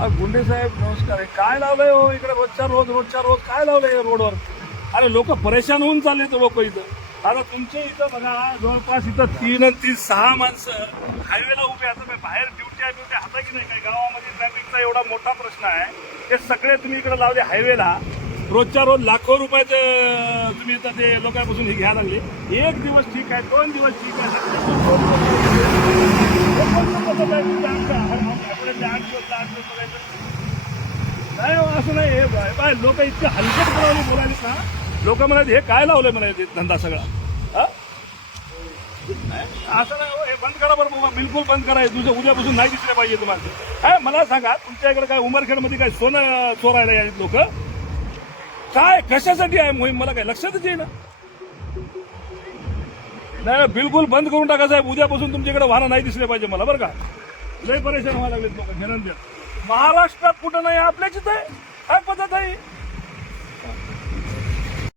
गुंडे साहेब नमस्कार आहे. काय लावलंय हो इकडे रोजच्या रोज काय लावलंय रोडवर? अरे लोक परेशान होऊन चालले तर लोक इथं. आता तुमच्या इथं बघा जवळपास इथं 3 आणि 3 6 माणसं हायवेला उभे. आता मी बाहेर ड्युटी हाता की नाही काय गावामध्ये ट्रॅफिकचा एवढा मोठा प्रश्न आहे. ते सगळे तुम्ही इकडे लावले हायवेला. रोजच्या रोज लाखो रुपयाचं तुम्ही इथं ते लोकांपासून हे घ्यायला लागले. एक दिवस ठीक आहे, 2 दिवस ठीक आहे, नाही असं नाही. हे बाय लोक इतके हलकट बोलायले ना. लोक म्हणाले हे काय लावलंय म्हणाले धंदा सगळा. असं नाही हो, हे बंद करा बरं बाबा, बिलकुल बंद करा. तुझं उद्यापासून नाही दिसले पाहिजे तुम्हाला. काय मला सांगा, तुमच्या इकडे काय उमरखेडमध्ये काय सोनं चोरायला यायचे लोक? काय कशासाठी आहे मोहीम मला काय लक्षातच येईना. नाही बिलकुल बंद करून टाका साहेब. उद्यापासून तुमच्याकडे वाहनं नाही दिसले पाहिजे मला बरं का. लय परेशान व्हायला लागलेत लोक. महाराष्ट्रात कुठं नाही, आपल्याच इथं आहे. काय पद्धत